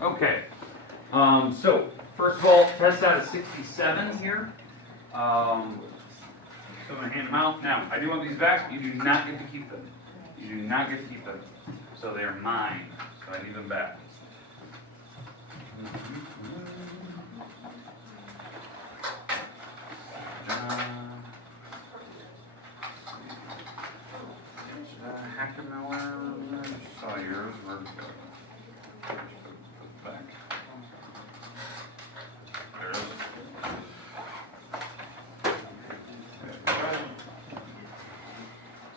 Okay. So first of all, test out of 67 here. So I'm going to hand them out. Now, I do want these back. You do not get to keep them. You do not get to keep them. So they're mine. So I need them back. Saw yours. Where'd it go? Put it back. There it is.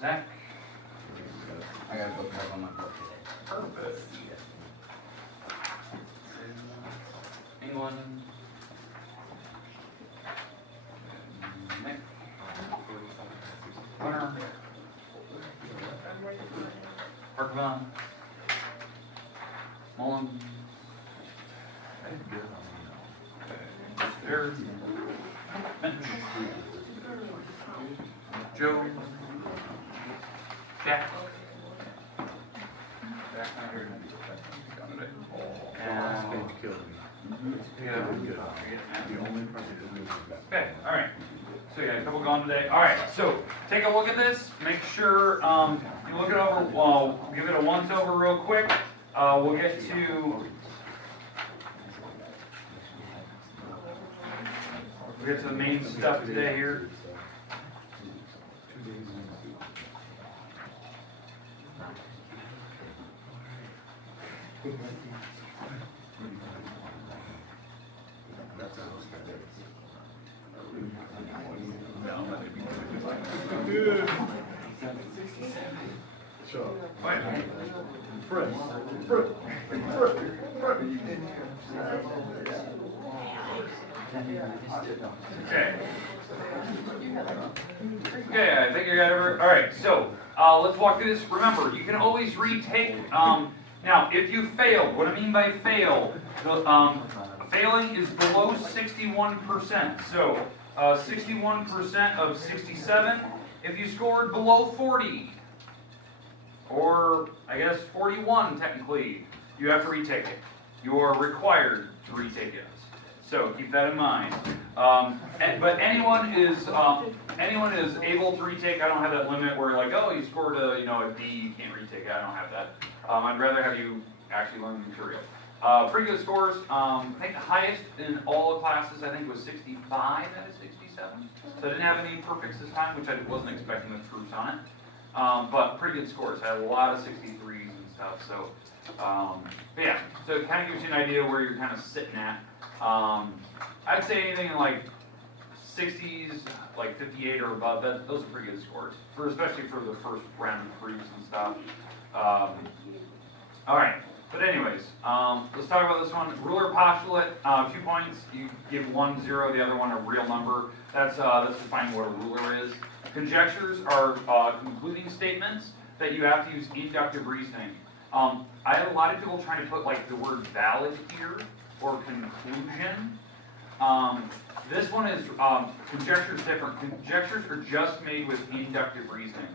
Zach? I gotta go pick up on my book today. Perfect. England. Nick. Hunter. Parkman. Mullen. Jared. Mitch. Joe. Jack. Jack not here. Got it. And okay, all right. So you got a couple gone today. All right, so take a look at this. Make sure you look it over. Give it a once over real quick. We'll get to the main stuff today here. Okay, I think I got every. All right, so let's walk through this. Remember, you can always retake. Now, if you failed, what I mean by fail, failing is below 61%. So 61% of 67. If you scored below 40, or I guess 41 technically, you have to retake it. You are required to retake it. So keep that in mind. But anyone is able to retake. I don't have that limit where like, oh, you scored a a D, you can't retake it. I don't have that. I'd rather have you actually learn the material. Pretty good scores. I think the highest in all the classes I think was 65 out of 67. So I didn't have any perfects this time, which I wasn't expecting with proofs on it. But pretty good scores. I had a lot of 63s and stuff. So, but yeah. So it kind of gives you an idea where you're kind of sitting at. I'd say anything in like 60s, like 58 or above. Those are pretty good scores, especially for the first round of proofs and stuff. All right. But anyways, let's talk about this one. Ruler postulate, 2 points. You give 1 0, the other one a real number. That's defining what a ruler is. Conjectures are concluding statements that you have to use inductive reasoning. I had a lot of people trying to put like the word valid here or conclusion. This one is conjectures different. Conjectures are just made with inductive reasoning.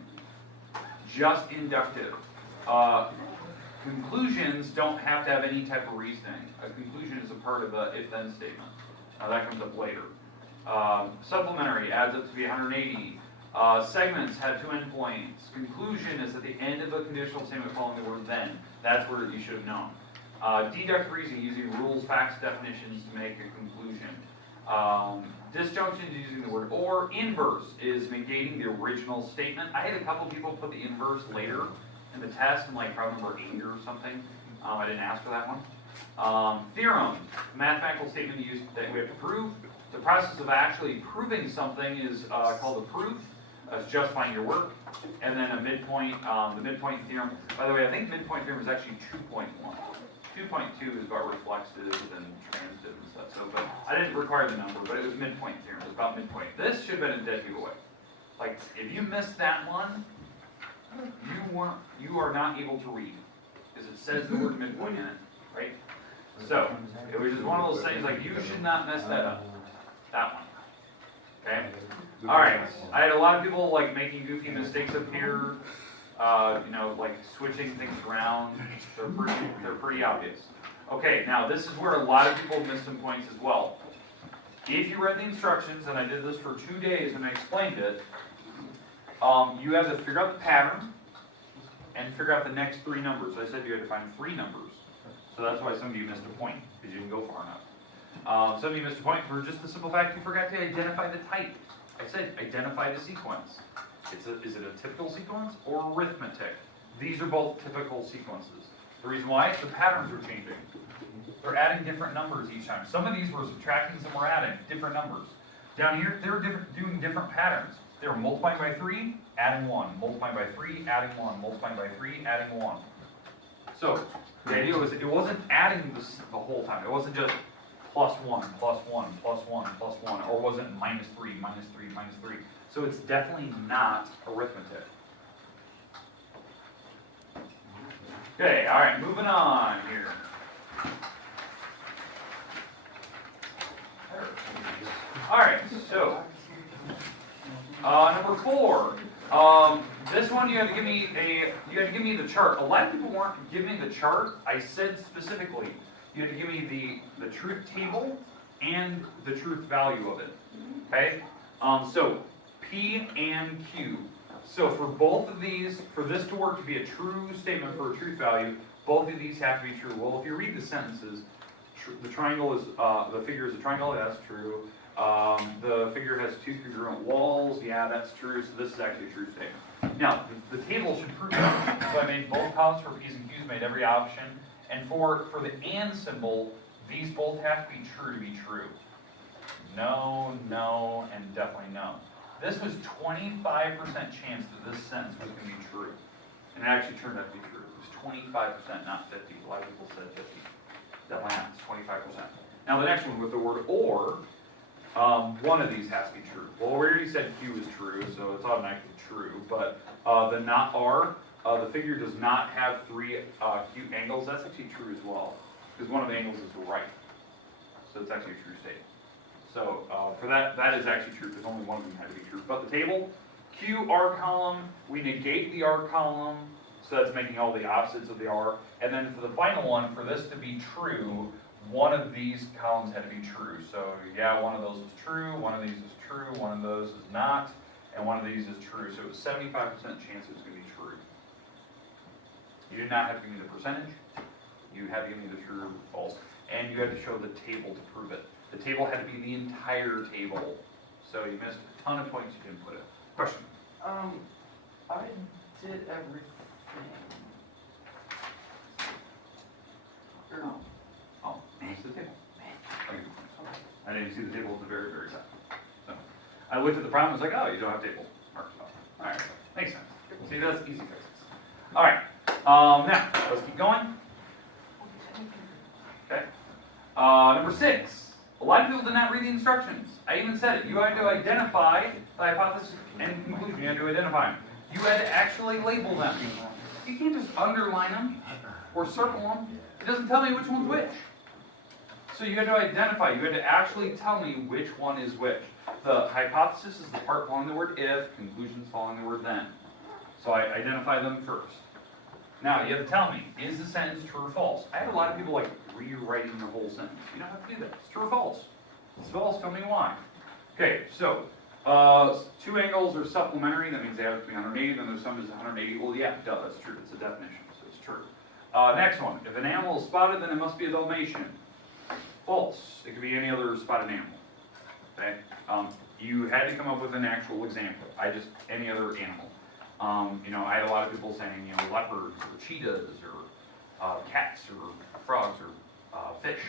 Just inductive. Conclusions don't have to have any type of reasoning. A conclusion is a part of the if-then statement. That comes up later. Supplementary adds up to be 180. Segments have 2 endpoints. Conclusion is at the end of a conditional statement following the word then. That's where you should have known. Deductive reasoning, using rules, facts, definitions to make a conclusion. Disjunction is using the word or. Inverse is negating the original statement. I had a couple people put the inverse later in the test, in like problem number 8 or something. I didn't ask for that one. Theorem, mathematical statement used that we have to prove. The process of actually proving something is called a proof. It's justifying your work. And then a midpoint, the midpoint theorem. By the way, I think midpoint theorem is actually 2.1. 2.2 is about reflexive and transitive and stuff. So, but I didn't require the number, but it was midpoint theorem. It was about midpoint. This should have been a dead giveaway. Like, if you missed that one, you are not able to read because it says the word midpoint in it, right? So it was just one of those things like you should not mess that up. That one. Okay. All right. I had a lot of people like making goofy mistakes up here. Like switching things around. They're pretty obvious. Okay, now this is where a lot of people miss some points as well. If you read the instructions, and I did this for 2 days and I explained it, you have to figure out the pattern and figure out the next 3 numbers. I said you had to find 3 numbers. So that's why some of you missed a point, because you didn't go far enough. Some of you missed a point for just the simple fact you forgot to identify the type. I said identify the sequence. Is it a typical sequence or arithmetic? These are both typical sequences. The reason why? The patterns are changing. They're adding different numbers each time. Some of these were subtracting, some were adding different numbers. Down here, they were doing different patterns. They were multiplying by 3, adding 1, multiplying by 3, adding 1, multiplying by 3, adding 1. So, the idea was it wasn't adding this the whole time. It wasn't just plus 1, plus 1, plus 1, plus 1, or wasn't minus 3, minus 3, minus 3. So it's definitely not arithmetic. Okay, all right, moving on here. All right, so number 4. This one you had to give me the chart. A lot of people weren't giving me the chart. I said specifically you had to give me the truth table and the truth value of it. Okay? So P and Q. So for both of these, for this to work to be a true statement for a truth value, both of these have to be true. Well, if you read the sentences, the triangle is, the figure is a triangle, that's true. The figure has 2 congruent walls, yeah, that's true, so this is actually a true statement. Now, the table should prove that. So I made both columns for P's and Q's, made every option. And for the and symbol, these both have to be true to be true. No, no, and definitely no. This was 25% chance that this sentence was going to be true. And it actually turned out to be true. It was 25%, not 50. A lot of people said 50. Definitely not. It's 25%. Now the next one with the word or, one of these has to be true. Well, we already said Q is true, so it's automatically true. But the not R, the figure does not have 3 acute angles. That's actually true as well, because one of the angles is right. So it's actually a true state. So for that is actually true, because only one of them had to be true. But the table, Q, R column, we negate the R column, so that's making all the opposites of the R. And then for the final one, for this to be true, one of these columns had to be true. So yeah, one of those is true, one of these is true, one of those is not, and one of these is true. So it was 75% chance it was going to be true. You did not have to give me the percentage. You had to give me the true or false. And you had to show the table to prove it. The table had to be the entire table. So you missed a ton of points you didn't put in. Question? I did everything. No. Oh, I missed the table. I didn't see the table at the very, very top. So I looked at the problem and was like, oh, you don't have table marked off. All right, makes sense. See, that's easy fixes. All right, now let's keep going. Okay. Number 6. A lot of people did not read the instructions. I even said it. You had to identify the hypothesis and conclusion. You had to identify them. You had to actually label them. You can't just underline them or circle them. It doesn't tell me which one's which. So you had to identify. You had to actually tell me which one is which. The hypothesis is the part following the word if, conclusions following the word then. So I identify them first. Now, you have to tell me, is the sentence true or false? I had a lot of people like rewriting the whole sentence. You don't have to do that. It's true or false. It's false, tell me why. Okay, so 2 angles are supplementary. That means they have to be 180. Then there's some is 180. Well, yeah, duh, that's true. It's a definition, so it's true. Next one. If an animal is spotted, then it must be a Dalmatian. False. It could be any other spotted animal. Okay? You had to come up with an actual example. Any other animal. I had a lot of people saying, leopards or cheetahs or cats or frogs or fish.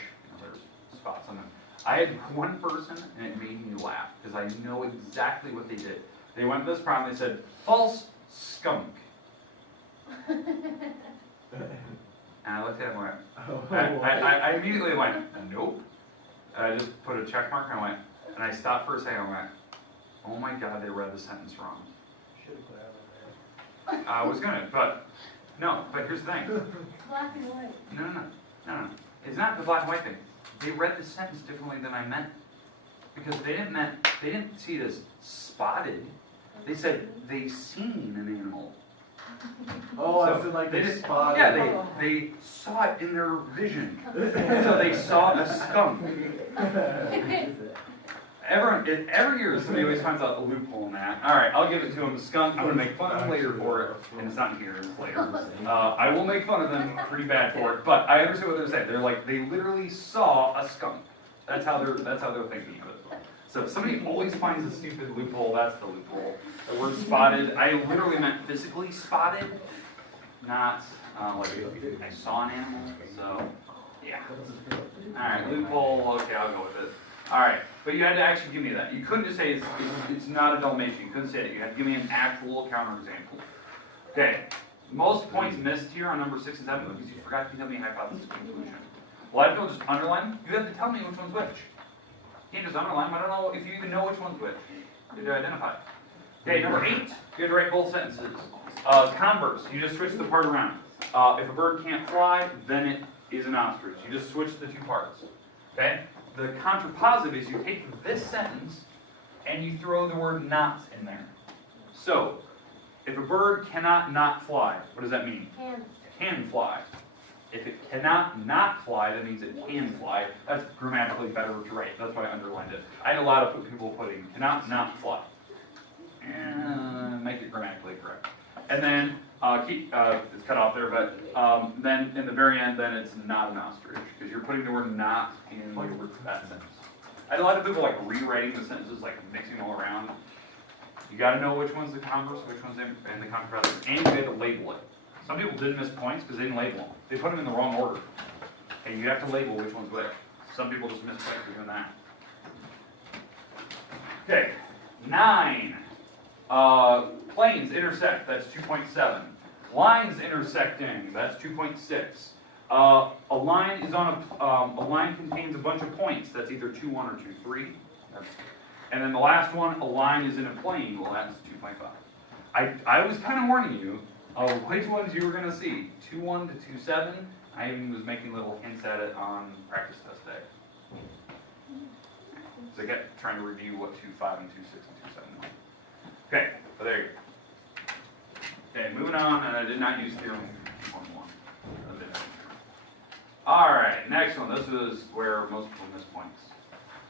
There's spots on them. I had one person, and it made me laugh, because I know exactly what they did. They went to this problem, they said, false skunk. And I looked at it and went, I immediately went, nope. And I just put a check mark, and I went, and I stopped for a second, and I went, oh my God, they read the sentence wrong. I was gonna, but here's the thing. Black and white. No. It's not the black and white thing. They read the sentence differently than I meant. Because they didn't see it as spotted. They said they seen an animal. Oh, So I feel like they they just spotted. yeah, they saw it in their vision. So they saw a skunk. Every year somebody always finds out a loophole in that. All right, I'll give it to them. The skunk, I'm gonna make fun of them later for it, and it's not here, it's later. I will make fun of them pretty bad for it, but I understand what they're saying. They're like, they literally saw a skunk. That's how they're thinking of it. So if somebody always finds a stupid loophole, that's the loophole. The word spotted, I literally meant physically spotted, not like I saw an animal. So yeah. All right, loophole. Okay, I'll go with it. All right, but you had to actually give me that. You couldn't just say it's not a Dalmatian. You couldn't say it. You had to give me an actual counterexample. Okay, most points missed here on number 6 and 7 because you forgot to tell me hypothesis conclusion. A lot of people just underline. You have to tell me which one's which. You can't just underline. I don't know if you even know which one's which. You have to identify. Okay, number 8, you had to write both sentences. Converse, you just switch the part around. If a bird can't fly, then it is an ostrich. You just switch the two parts. Okay? The contrapositive is you take this sentence and you throw the word not in there. So, if a bird cannot not fly, what does that mean? Can fly. If it cannot not fly, that means it can fly. That's grammatically better to write. That's why I underlined it. I had a lot of people putting cannot not fly. And make it grammatically correct. And then it's cut off there, but then in the very end, then it's not an ostrich because you're putting the word not in that sentence. I had a lot of people like rewriting the sentences, like mixing them all around. You got to know which one's the converse, which one's in the contrapositive, and you have to label it. Some people did miss points because they didn't label them. They put them in the wrong order. And you have to label which one's which. Some people just miss points for doing that. Okay, 9. Planes intersect, that's 2.7. Lines intersecting, that's 2.6. A line is on a line contains a bunch of points, that's either 2, 1, or 2, 3. And then the last one, a line is in a plane, well that's 2.5. I was kind of warning you of which ones you were going to see. 2.1 to 2.7. I even was making little hints at it on practice test day. So I kept trying to review what 2.5 and 2.6 and 2.7 were. Okay, so there you go. Okay, moving on, and I did not use theorem 1.1. Alright, next one. This is where most people miss points.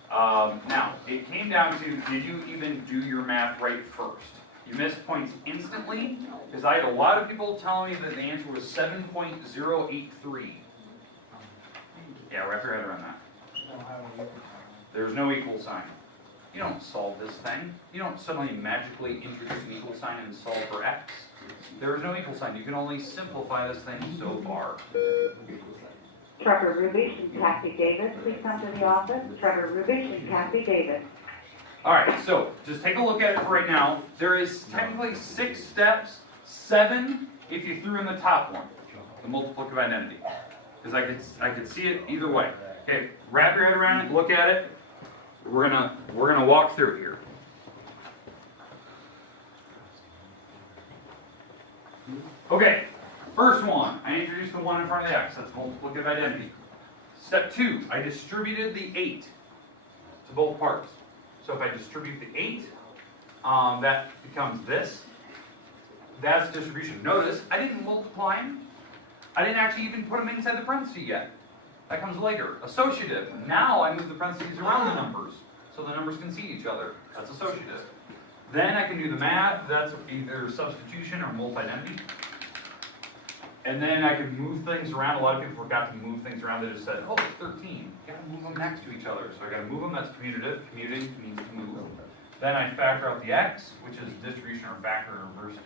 Now, it came down to, did you even do your math right first? You missed points instantly, because I had a lot of people telling me that the answer was 7.083. Yeah, wrap your head around that. There's no equal sign. You don't solve this thing. You don't suddenly magically introduce an equal sign and solve for x. There is no equal sign. You can only simplify this thing so far. Trevor Rubish and Kathy Davis, please come to the office. Trevor Rubish and Kathy Davis. All right, so just take a look at it right now. There is technically 6 steps, 7 if you threw in the top one, the multiplicative identity, because I could see it either way. Okay, wrap your head around it, look at it. We're gonna walk through it here. Okay, first one, I introduced the 1 in front of the x. That's multiplicative identity. Step 2, I distributed the 8 to both parts. So if I distribute the 8, that becomes this. That's distribution. Notice, I didn't multiply them. I didn't actually even put them inside the parentheses yet. That comes later. Associative. Now I move the parentheses around the numbers, so the numbers can see each other. That's associative. Then I can do the math. That's either substitution or multi-identity. And then I can move things around. A lot of people forgot to move things around. They just said, oh, it's 13. You got to move them next to each other. So I got to move them. That's commutative. Commuting means to move. Then I factor out the x, which is distribution or factor or reverse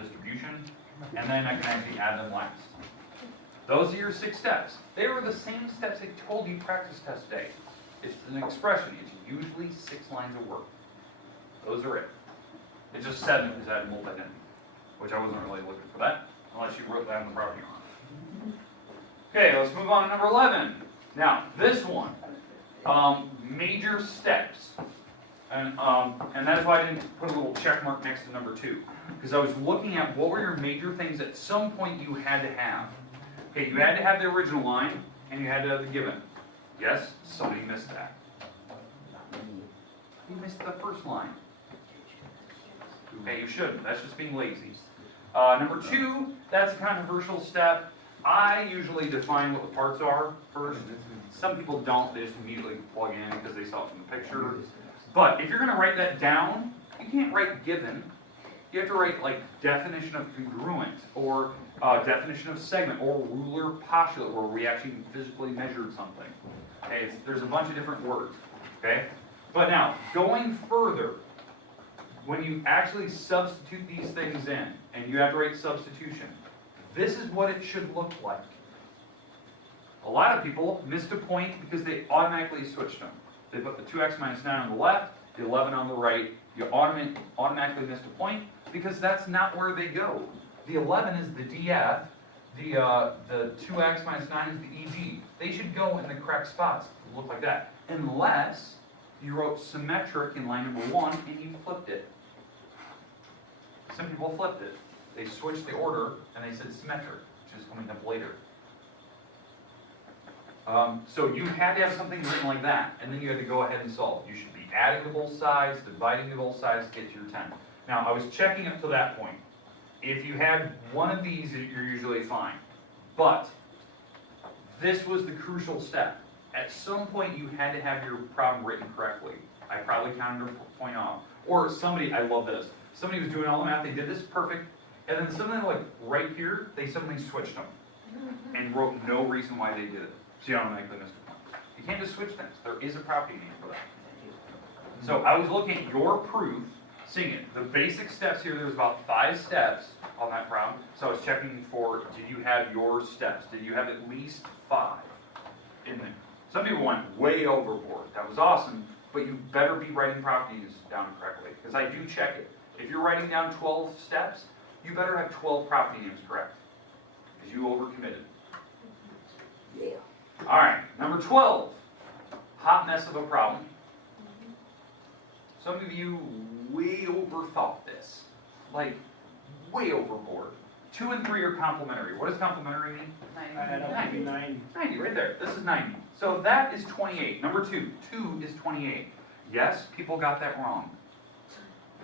distribution. And then I can actually add them last. Those are your 6 steps. They were the same steps I told you practice test day. It's an expression. It's usually 6 lines of work. Those are it. It's just 7 is added multi-identity, which I wasn't really looking for that, unless you wrote that on the property line. Okay, let's move on to number 11. Now, this one, major steps. And that's why I didn't put a little check mark next to number 2. Because I was looking at what were your major things at some point you had to have. Okay, you had to have the original line, and you had to have the given. Yes, somebody missed that. You missed the first line. Okay, you shouldn't. That's just being lazy. Number 2, that's a controversial step. I usually define what the parts are first. Some people don't, they just immediately plug in because they saw it from the picture. But if you're going to write that down, you can't write given. You have to write like definition of congruent, or definition of segment, or ruler postulate, where we actually physically measured something. Okay, there's a bunch of different words. Okay, but now going further, when you actually substitute these things in, and you have to write substitution, this is what it should look like. A lot of people missed a point because they automatically switched them. They put the 2x minus 9 on the left, the 11 on the right. You automatically missed a point because that's not where they go. The 11 is the DF, the 2x minus 9 is the ED. They should go in the correct spots. Look like that. Unless you wrote symmetric in line number 1 and you flipped it. Some people flipped it. They switched the order and they said symmetric, which is coming up later. So you had to have something written like that, and then you had to go ahead and solve. You should be adding to both sides, dividing to both sides to get to your 10. Now, I was checking up to that point. If you had one of these, you're usually fine. But this was the crucial step. At some point, you had to have your problem written correctly. I probably counted a point off. Or somebody, I love this, somebody was doing all the math, they did this perfect, and then something like right here, they suddenly switched them and wrote no reason why they did it. So you automatically missed a point. You can't just switch things. There is a property name for that. So I was looking at your proof, seeing it. The basic steps here, there's about 5 steps on that problem. So I was checking for, did you have your steps? Did you have at least 5 in there? Some people went way overboard. That was awesome, but you better be writing properties down correctly, because I do check it. If you're writing down 12 steps, you better have 12 property names correct, because you overcommitted. Yeah. All right, number 12, hot mess of a problem. Some of you way overthought this, like way overboard. 2 and 3 are complementary. What does complementary mean? 90. 90, right there. This is 90. So that is 28. Number 2, 2 is 28. Yes, people got that wrong.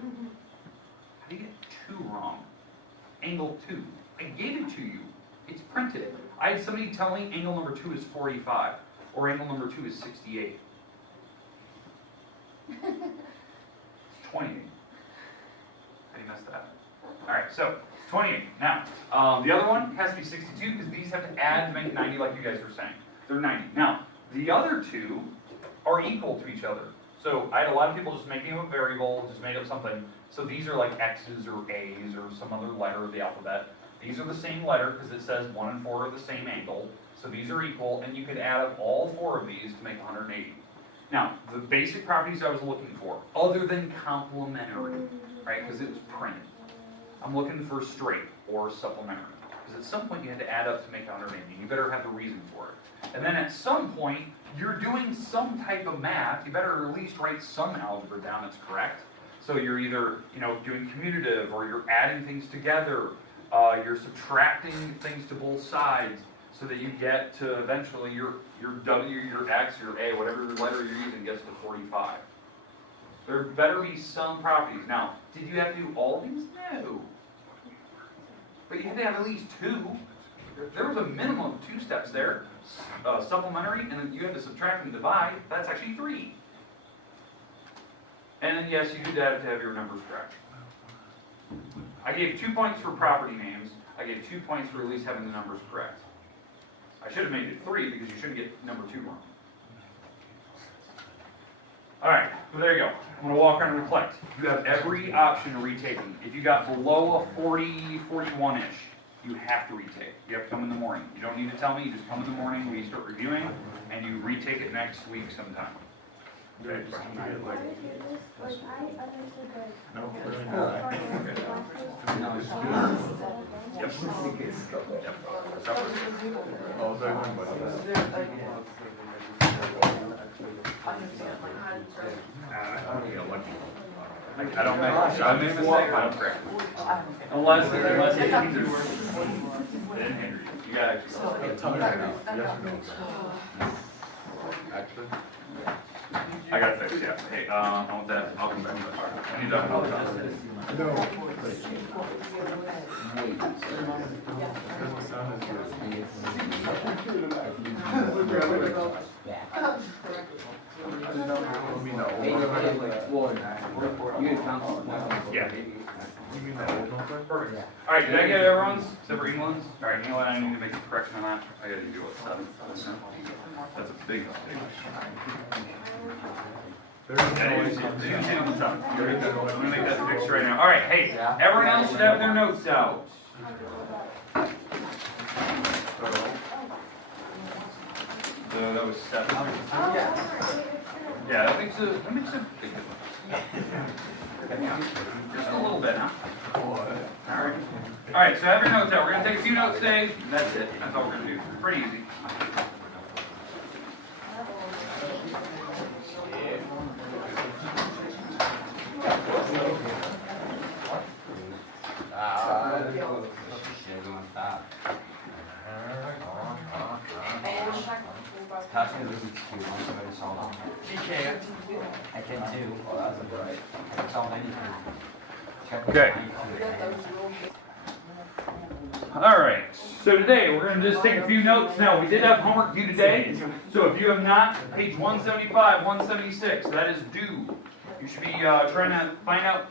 How do you get 2 wrong? Angle 2. I gave it to you. It's printed. I had somebody tell me angle number 2 is 45, or angle number 2 is 68. It's 28. How do you mess that up? All right, so 28. Now, the other one has to be 62 because these have to add to make 90 like you guys were saying. They're 90. Now, the other 2 are equal to each other. So I had a lot of people just making up a variable, just made up something. So these are like X's or A's or some other letter of the alphabet. These are the same letter because it says 1 and 4 are the same angle. So these are equal, and you could add up all 4 of these to make 180. Now, the basic properties I was looking for, other than complementary, right, because it was printed. I'm looking for straight or supplementary. Because at some point you had to add up to make 180. You better have the reason for it. And then at some point, you're doing some type of math. You better at least write some algebra down that's correct. So you're either, doing commutative, or you're adding things together. You're subtracting things to both sides so that you get to eventually your W, your X, your A, whatever letter you're using gets to 45. There better be some properties. Now, did you have to do all these? No. But you had to have at least 2. There was a minimum of 2 steps there. Supplementary, and then you had to subtract and divide. That's actually 3. And then yes, you did have to have your numbers correct. I gave 2 points for property names. I gave 2 points for at least having the numbers correct. I should have made it 3 because you shouldn't get number 2 wrong. All right, well, there you go. I'm going to walk around and reflect. You have every option to retake them. If you got below a 40, 41-ish, you have to retake. You have to come in the morning. You don't need to tell me. You just come in the morning when you start reviewing, and you retake it next week sometime. Okay. I don't make I made a mistake, I don't correct. Unless it hinders you. It didn't hinder you. You gotta actually. I gotta fix, yeah. Hey, I want that. I'll come back to that. I need that. Yeah. Perfect. All right, did I get everyone's? Except for England's? All right, you know what? I need to make a correction on that. I got to do it. That's a big mistake. I'm gonna make that fixed right now. All right, hey, everyone else should have their notes out. So that was 7. Yeah, that makes a big difference. Just a little bit, huh? Alright. Alright, so have your notes out. We're going to take a few notes today. That's it. That's all we're going to do. Pretty easy. She can't. I can too. Oh, that's alright. I can solve anything. Okay. Alright, so today we're going to just take a few notes. Now, we did have homework due today, so if you have not, page 175, 176, that is due. You should be trying to find out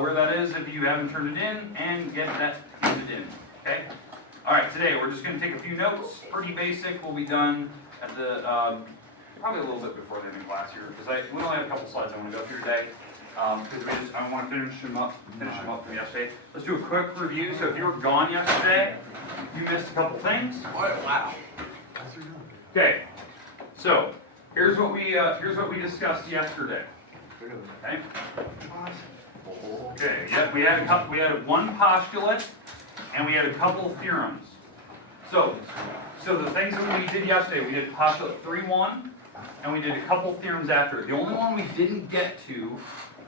where that is if you haven't turned it in, and get that handed in, okay? Alright, today we're just going to take a few notes, pretty basic. We'll be done at the, probably a little bit before the end of class here, because we only have a couple slides I want to go through today. Because I want to finish them up from yesterday. Let's do a quick review. So if you were gone yesterday, you missed a couple things. Wow. Okay. So here's what we discussed yesterday. Okay. Okay. Yeah, we had one postulate, and we had a couple theorems. So the things that we did yesterday, we did postulate 3.1, and we did a couple theorems after it. The only one we didn't get to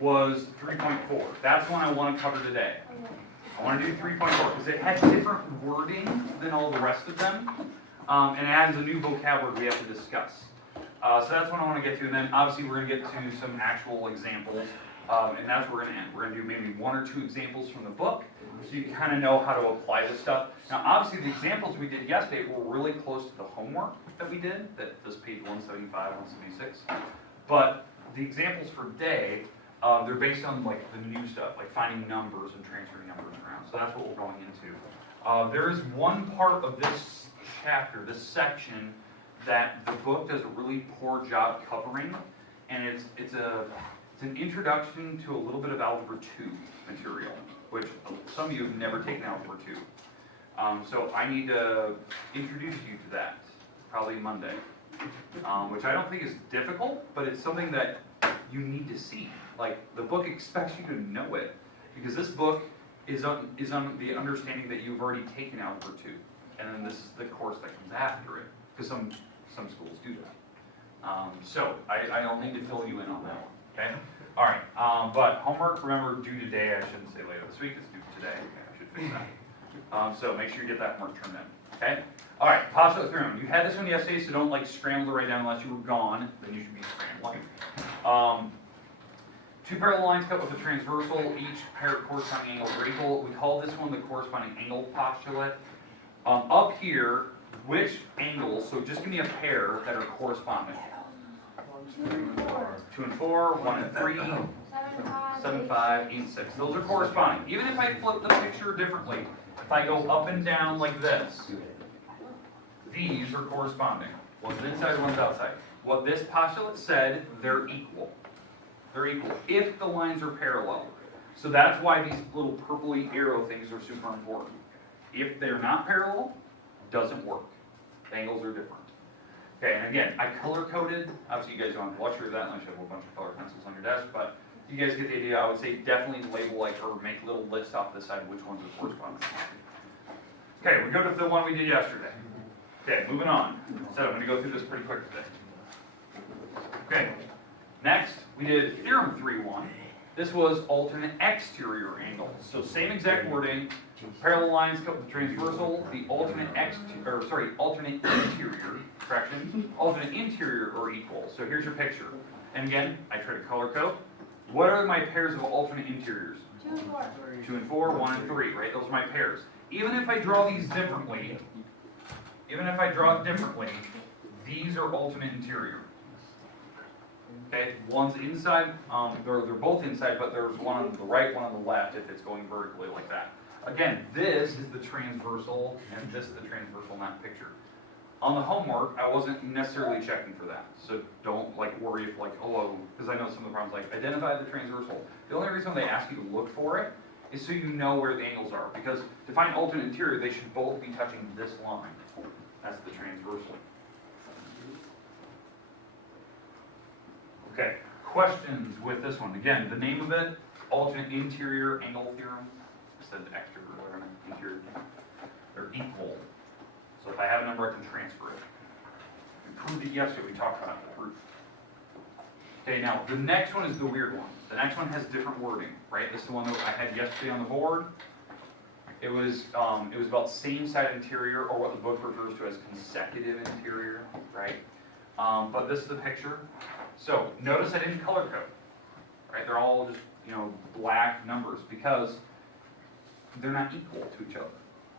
was 3.4. That's one I want to cover today. I want to do 3.4 because it had different wording than all the rest of them, and it adds a new vocabulary we have to discuss. So that's what I want to get to, and then obviously we're going to get to some actual examples, and that's where we're going to end. We're going to do maybe 1 or 2 examples from the book, so you kind of know how to apply this stuff. Now, obviously, the examples we did yesterday were really close to the homework that we did, this page 175, 176. But the examples for today, they're based on like the new stuff, like finding numbers and transferring numbers around. So that's what we're going into. There is one part of this chapter, this section, that the book does a really poor job covering, and it's an introduction to a little bit of Algebra 2 material, which some of you have never taken Algebra 2. So I need to introduce you to that, probably Monday, which I don't think is difficult, but it's something that you need to see. Like, the book expects you to know it, because this book is on the understanding that you've already taken Algebra 2, and then this is the course that comes after it, because some schools do that. So I'll need to fill you in on that one, okay? All right, but homework, remember, due today. I shouldn't say later this week, it's due today. Okay, I should fix that. So make sure you get that homework turned in, okay? All right, postulate theorem. You had this one yesterday, so don't like scramble to write down unless you were gone. Then you should be scrambling. 2 parallel lines cut with a transversal, each pair of corresponding angles are equal. We call this one the corresponding angle postulate. Up here, which angles, so just give me a pair that are corresponding. 2 and 4, 1 and 3, 7, 5, 8, 6. Those are corresponding. Even if I flip the picture differently, if I go up and down like this, these are corresponding. One's inside, one's outside. What this postulate said, they're equal. They're equal if the lines are parallel. So that's why these little purpley arrow things are super important. If they're not parallel, doesn't work. The angles are different. Okay, and again, I color-coded. Obviously, you guys don't have to luxury of that unless you have a bunch of color pencils on your desk, but you guys get the idea. I would say definitely label or make little lists off the side of which ones are corresponding. Okay, we go to the one we did yesterday. Okay, moving on. So I'm going to go through this pretty quick today. Okay, next we did theorem 3.1. This was alternate exterior angles. So same exact wording, parallel lines cut with transversal. The alternate interior are equal. So here's your picture. And again, I try to color code. What are my pairs of alternate interiors? 2 2 and 4, 1 and 3, right? Those are my pairs. Even if I draw these differently, these are alternate interior. Okay, one's inside, they're both inside, but there's one on the right, one on the left if it's going vertically like that. Again, this is the transversal, and this is the transversal in that picture. On the homework, I wasn't necessarily checking for that, so don't like worry if like, oh, because I know some of the problems like identify the transversal. The only reason they ask you to look for it is so you know where the angles are, because to find alternate interior, they should both be touching this line. That's the transversal. Okay, questions with this one? Again, the name of it, alternate interior angle theorem. I said exterior or whatever, interior. They're equal. So if I have a number, I can transfer it. We proved it yesterday, we talked about the proof. Okay, now the next one is the weird one. The next one has different wording, right? This is the one that I had yesterday on the board. It was about same-side interior, or what the book refers to as consecutive interior, right? But this is the picture. So notice I didn't color code, right? They're all just, black numbers because they're not equal to each other,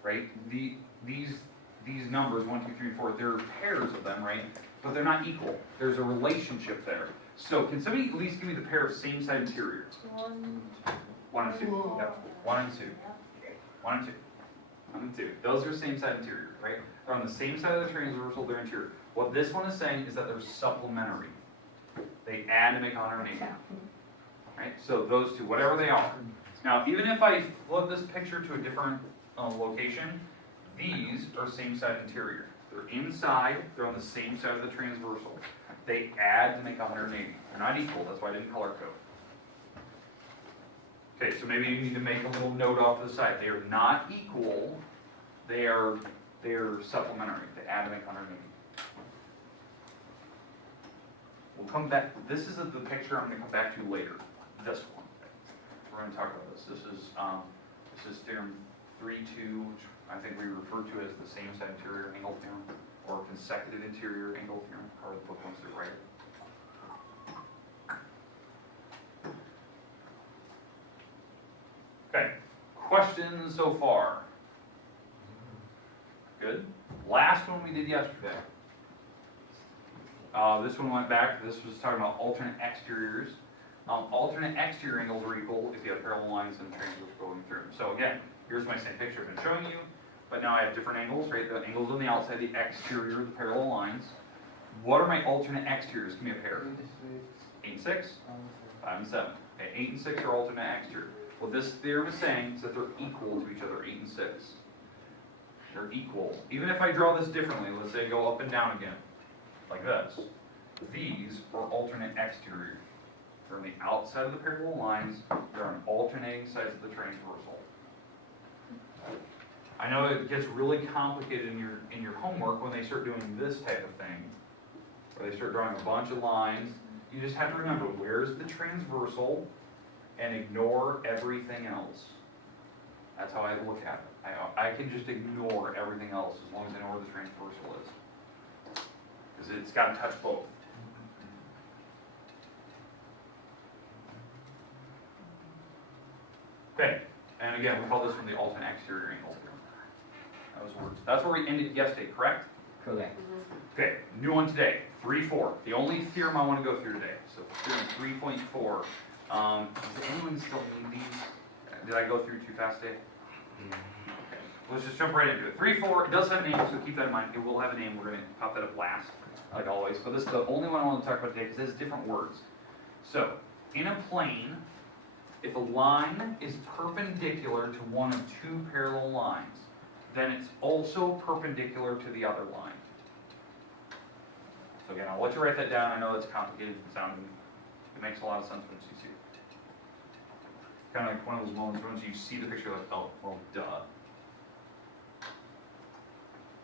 right? These numbers, 1, 2, 3, and 4, they're pairs of them, right? But they're not equal. There's a relationship there. So can somebody at least give me the pair of same-side interiors? 1 and 2. Yep. 1 and 2. 1 and 2. 1 and 2. Those are same-side interior, right? They're on the same side of the transversal, they're interior. What this one is saying is that they're supplementary. They add to make 180. Right? So those two, whatever they are. Now, even if I flip this picture to a different location, these are same-side interior. They're inside, they're on the same side of the transversal. They add to make 180. They're not equal, that's why I didn't color code. Okay, so maybe you need to make a little note off to the side. They are not equal, they're supplementary. They add to make 180. We'll come back, this is the picture I'm going to come back to later, this one. We're going to talk about this. This is theorem 3-2, which I think we refer to as the same side interior angle theorem, or consecutive interior angle theorem, or the book wants to write it. Okay, questions so far? Good. Last one we did yesterday. This one went back. This was talking about alternate exteriors. Alternate exterior angles are equal if you have parallel lines and triangles going through. So again, here's my same picture I've been showing you, but now I have different angles, right? The angles on the outside, the exterior, the parallel lines. What are my alternate exteriors? Give me a pair. 8 and 6, 5 and 7. Okay, 8 and 6 are alternate exterior. What this theorem is saying is that they're equal to each other, 8 and 6. They're equal. Even if I draw this differently, let's say go up and down again, like this. These are alternate exterior. They're on the outside of the parallel lines. They're on alternating sides of the transversal. I know it gets really complicated in your homework when they start doing this type of thing, where they start drawing a bunch of lines. You just have to remember, where's the transversal, and ignore everything else. That's how I look at it. I can just ignore everything else as long as I know where the transversal is. Because it's got to touch both. Okay, and again, we call this one the alternate exterior angle. Those words. That's where we ended yesterday, correct? Correct. Okay, new one today, 3-4. The only theorem I want to go through today. So theorem 3.4. Does anyone still need these? Did I go through too fast today? Okay, let's just jump right into it. 3-4, it does have a name, so keep that in mind. It will have a name. We're going to pop that up last, like always. But this is the only one I want to talk about today because it has different words. So, in a plane, if a line is perpendicular to one of two parallel lines, then it's also perpendicular to the other line. So again, I'll let you write that down. I know it's complicated sounding. It makes a lot of sense once you see it. Kind of like one of those moments once you see the picture, you're like, oh, well, duh.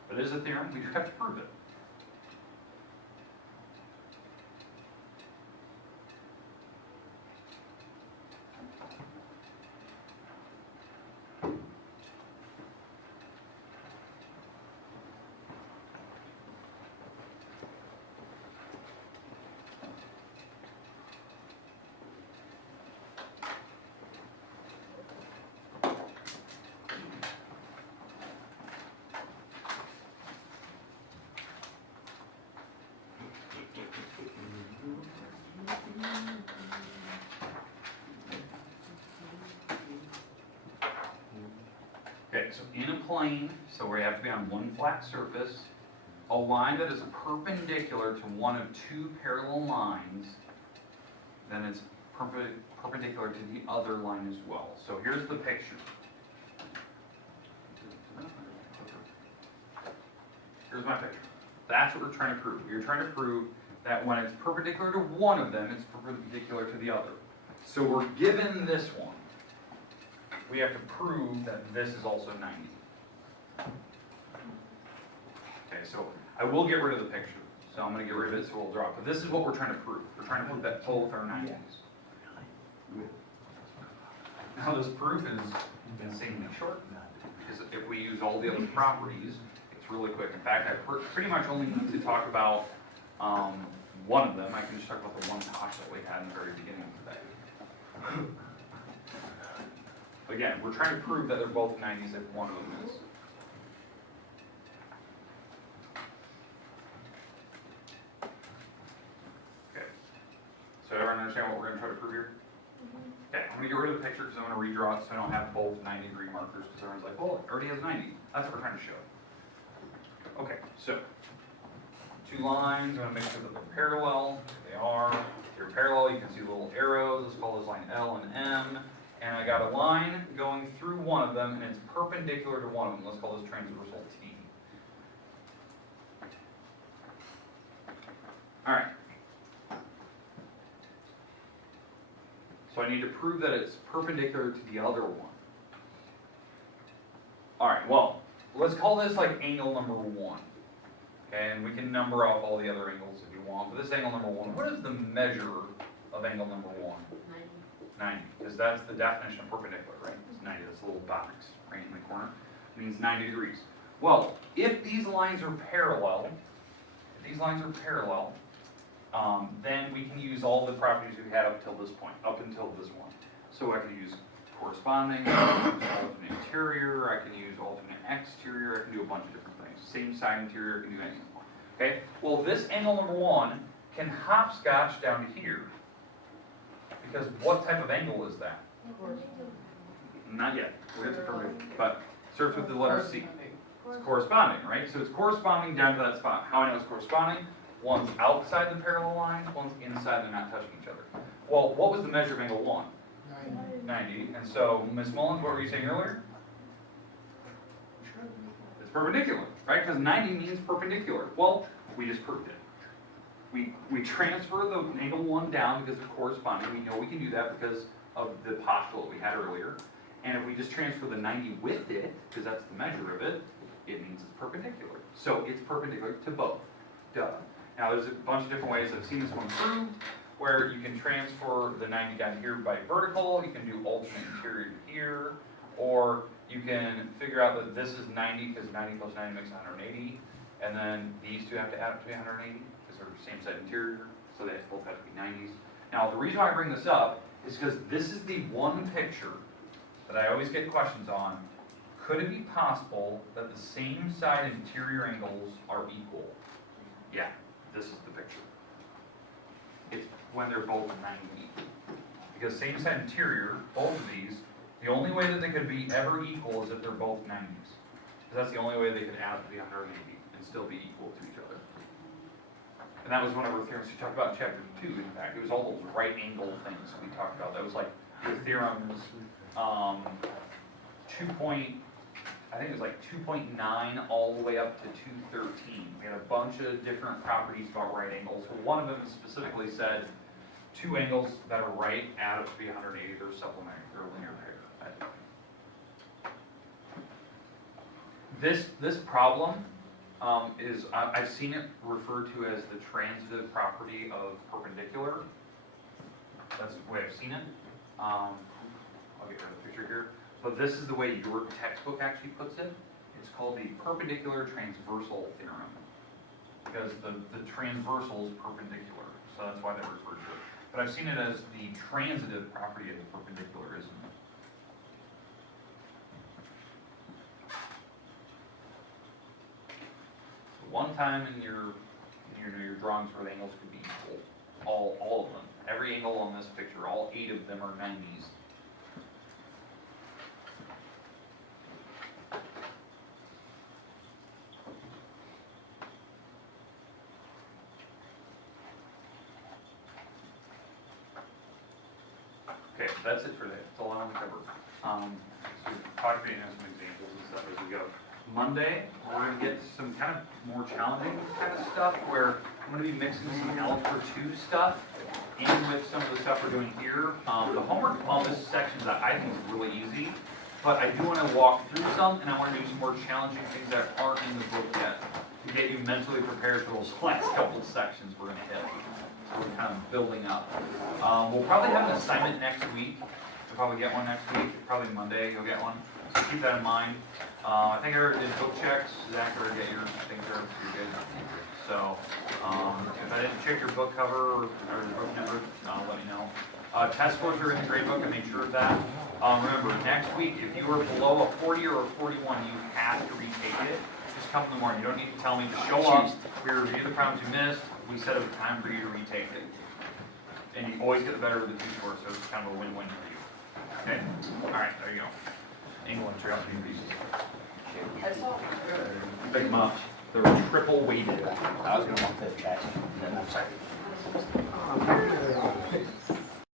But it is a theorem. We just have to prove it. Okay, so in a plane, so we have to be on one flat surface, a line that is perpendicular to one of two parallel lines, then it's perpendicular to the other line as well. So here's the picture. Here's my picture. That's what we're trying to prove. We're trying to prove that when it's perpendicular to one of them, it's perpendicular to the other. So we're given this one. We have to prove that this is also 90. Okay, so I will get rid of the picture. So I'm going to get rid of it, so we'll draw it. But this is what we're trying to prove. We're trying to prove that both are 90s. Now this proof is insanely short. Because if we use all the other properties, it's really quick. In fact, I pretty much only need to talk about one of them. I can just talk about the one talk that we had in the very beginning of today. Again, we're trying to prove that they're both 90s if one of them is. Okay. So everyone understand what we're going to try to prove here? Okay, I'm going to get rid of the picture because I'm going to redraw it so I don't have both 90-degree markers because everyone's like, well, it already has 90. That's what we're trying to show. Okay, so two lines, I'm going to make sure that they're parallel. They are. If they're parallel, you can see little arrows. Let's call this line L and M. And I got a line going through one of them, and it's perpendicular to one of them. Let's call this transversal T. All right. So I need to prove that it's perpendicular to the other one. All right, well, let's call this like angle number 1. Okay, and we can number off all the other angles if you want. But this angle number 1, what is the measure of angle number 1? 90, because that's the definition of perpendicular, right? It's 90, this little box right in the corner. It means 90 degrees. Well, if these lines are parallel, then we can use all the properties we had up until this point, up until this one. So I can use corresponding, I can use alternate interior, I can use alternate exterior, I can do a bunch of different things. Same side interior, I can do anything. Okay, well this angle number 1 can hopscotch down to here. Because what type of angle is that? Not yet. We have to prove it. But it starts with the letter C. It's corresponding, right? So it's corresponding down to that spot. How I know it's corresponding? One's outside the parallel lines, one's inside, they're not touching each other. Well, what was the measure of angle 1? 90. And so, Ms. Mullins, what were you saying earlier? It's perpendicular, right? Because 90 means perpendicular. Well, we just proved it. We transfer the angle 1 down because they're corresponding. We know we can do that because of the postulate we had earlier. And if we just transfer the 90 with it, because that's the measure of it, it means it's perpendicular. So it's perpendicular to both. Duh. Now there's a bunch of different ways I've seen this one proved, where you can transfer the 90 down here by vertical, you can do alternate interior here, or you can figure out that this is 90 because 90 plus 90 makes 180, and then these two have to add up to be 180. Same side interior, so they both have to be 90s. Now, the reason why I bring this up is because this is the one picture that I always get questions on. Could it be possible that the same side interior angles are equal? Yeah, this is the picture. It's when they're both 90. Because same side interior, both of these, the only way that they could be ever equal is if they're both 90s. Because that's the only way they could add up to be 180 and still be equal to each other. And that was one of our theorems we talked about in chapter 2, in fact. It was all those right angle things we talked about. That was like the theorems, I think it was like 2.9 all the way up to 213. We had a bunch of different properties about right angles. Well, one of them specifically said two angles that are right add up to be 180. They're supplementary. They're a linear pair. This problem I've seen it referred to as the transitive property of perpendicular. That's the way I've seen it. I'll get rid of the picture here. But this is the way your textbook actually puts it. It's called the perpendicular transversal theorem. Because the transversal is perpendicular. So that's why they refer to it. But I've seen it as the transitive property of the perpendicularism. One time in your drawings where the angles could be equal, all of them. Every angle on this picture, all 8 of them are 90s. that's it for that. That's all I want to cover. So talk about some examples and stuff as we go. Monday, we're going to get some kind of more challenging kind of stuff where I'm going to be mixing some Algebra 2 stuff in with some of the stuff we're doing here. The homework on this section that I think is really easy, but I do want to walk through some, and I want to do some more challenging things that aren't in the book yet to get you mentally prepared for those last couple of sections we're going to hit. So we're kind of building up. We'll probably have an assignment next week. You'll probably get one next week. Probably Monday you'll get one. So keep that in mind. I think I already did book checks. Zach already get your things there. You're good. So if I didn't check your book cover or your book number, let me know. Test scores are in the grade book. I made sure of that. Remember, next week, if you are below a 40 or a 41, you have to retake it. Just come in the morning. You don't need to tell me to show up. We review the problems you missed. We set up a time for you to retake it. And you always get the better with the two scores, so it's kind of a win-win for you. Okay? Alright, there you go. England trail pieces. Big much. They're triple weighted. I was going to want to catch it.